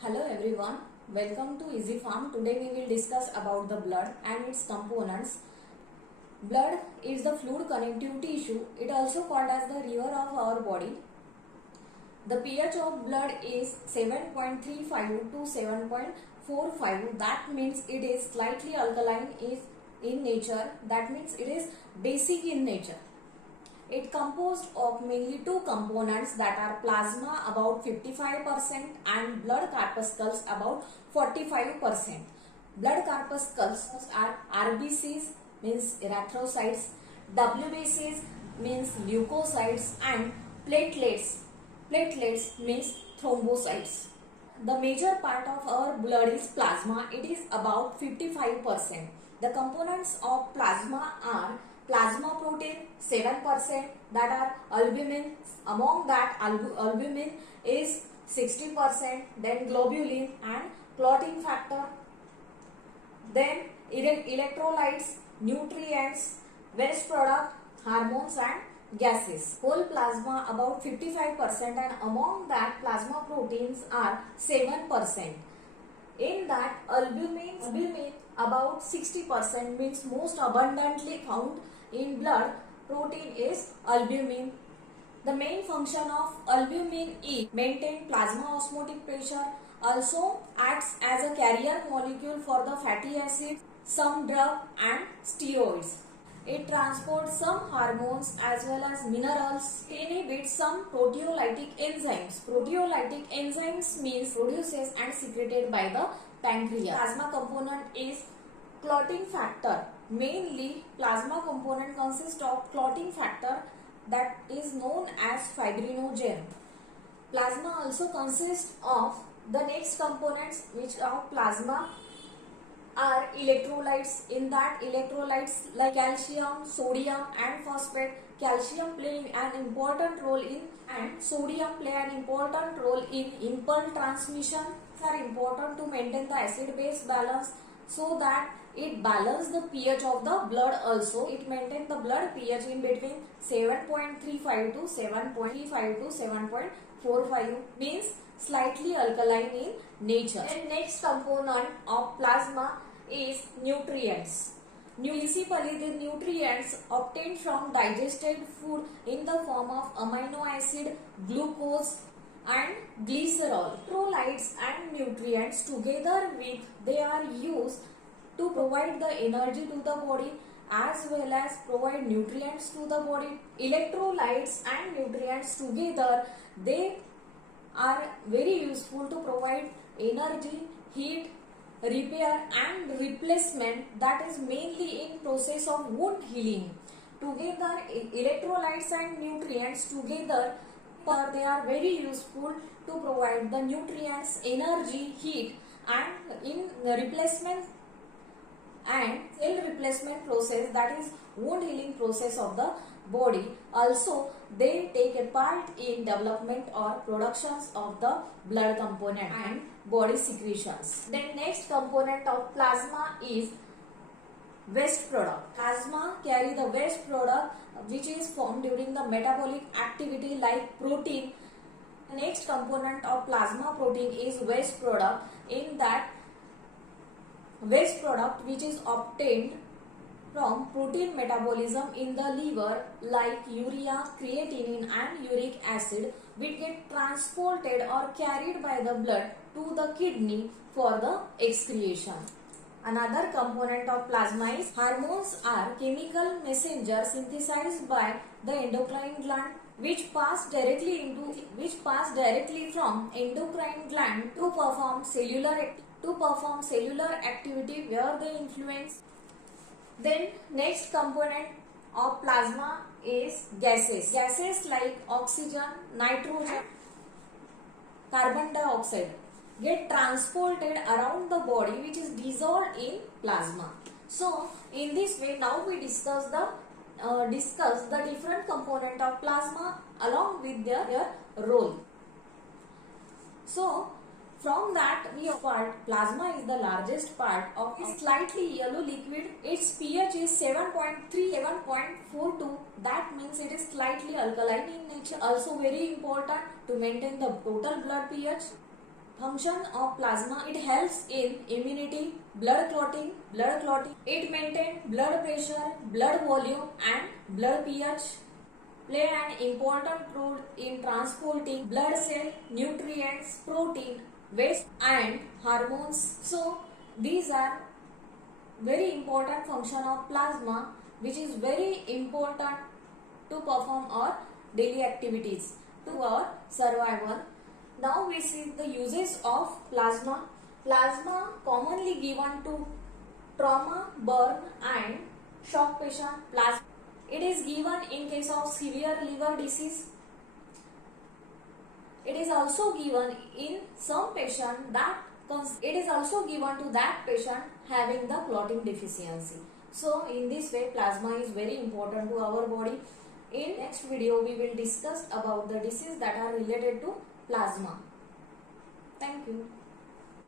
Hello everyone, welcome to Easy Farm. Today we will discuss about the blood and its components. Blood is the fluid connective tissue. It also called as the river of our body. The pH of blood is 7.35 to 7.45. That means it is slightly alkaline in nature. That means it is basic in nature. It composed of mainly two components, that are plasma about 55% and blood corpuscles about 45%. Blood corpuscles are RBCs means erythrocytes, WBCs means leukocytes, and platelets means thrombocytes. The major part of our blood is plasma. It is about 55%. The components of plasma are plasma protein 7%, that are albumin. Among that albumin is 60%, then globulin and clotting factor, then electrolytes, nutrients, waste product, hormones and gases. Whole plasma about 55%, and among that plasma proteins are 7%. In that albumin about 60%, means most abundantly found in blood protein is albumin. The main function of albumin is maintain plasma osmotic pressure, also acts as a carrier molecule for the fatty acids, some drug and steroids. It transports some hormones as well as minerals. It inhibits some proteolytic enzymes. Proteolytic enzymes means produces and secreted by the pancreas. Plasma component is clotting factor. Mainly plasma component consists of clotting factor, that is known as fibrinogen. Plasma also consists of the next components which of plasma are electrolytes. In that electrolytes like calcium, sodium and phosphate. Calcium play an important role in and sodium play an important role in impulse transmission. Are important to maintain the acid base balance, so that it balances the pH of the blood also. It maintains the blood pH in between 7.35 to 7.35 to 7.45, means slightly alkaline in nature. And next component of plasma is nutrients. Principally, the nutrients obtained from digested food in the form of amino acid, glucose and glycerol. Electrolytes and nutrients together with they are used to provide the energy to the body as well as provide nutrients to the body. Electrolytes and nutrients together they are very useful to provide energy, heat, repair and replacement, that is mainly in process of wound healing. Together electrolytes and nutrients together they are very useful to provide the nutrients, energy, heat and in replacement and cell replacement process, that is wound healing process of the body. Also they take a part in development or productions of the blood component and body secretions. Then next component of plasma is waste product. Plasma carry the waste product which is formed during the metabolic activity like protein. Next component of plasma protein is waste product. In that waste product which is obtained from protein metabolism in the liver like urea, creatinine and uric acid, which get transported or carried by the blood to the kidney for the excretion. Another component of plasma is hormones are chemical messengers synthesized by the endocrine gland which pass directly from endocrine gland to perform cellular activity where they influence. Then next component of plasma is gases. Gases like oxygen, nitrogen, carbon dioxide get transported around the body which is dissolved in plasma. So in this way now we discuss the different component of plasma along with their role. So from that we part plasma is the largest part of a slightly yellow liquid. Its pH is 7.3 7.42. That means it is slightly alkaline in nature. Also very important to maintain the total blood pH. Function of plasma, it helps in immunity, blood clotting. It maintains blood pressure, blood volume and blood pH. Play an important role in transporting blood cell, nutrients, protein, waste and hormones. So these are very important function of plasma, which is very important to perform our daily activities, to our survival. Now we see the uses of plasma. Plasma commonly given to trauma, burn and shock patient. Plasma, it is given in case of severe liver disease. It is also given in some patient that it is also given to that patient having the clotting deficiency. So in this way plasma is very important to our body. In next video we will discuss about the disease that are related to plasma. Thank you.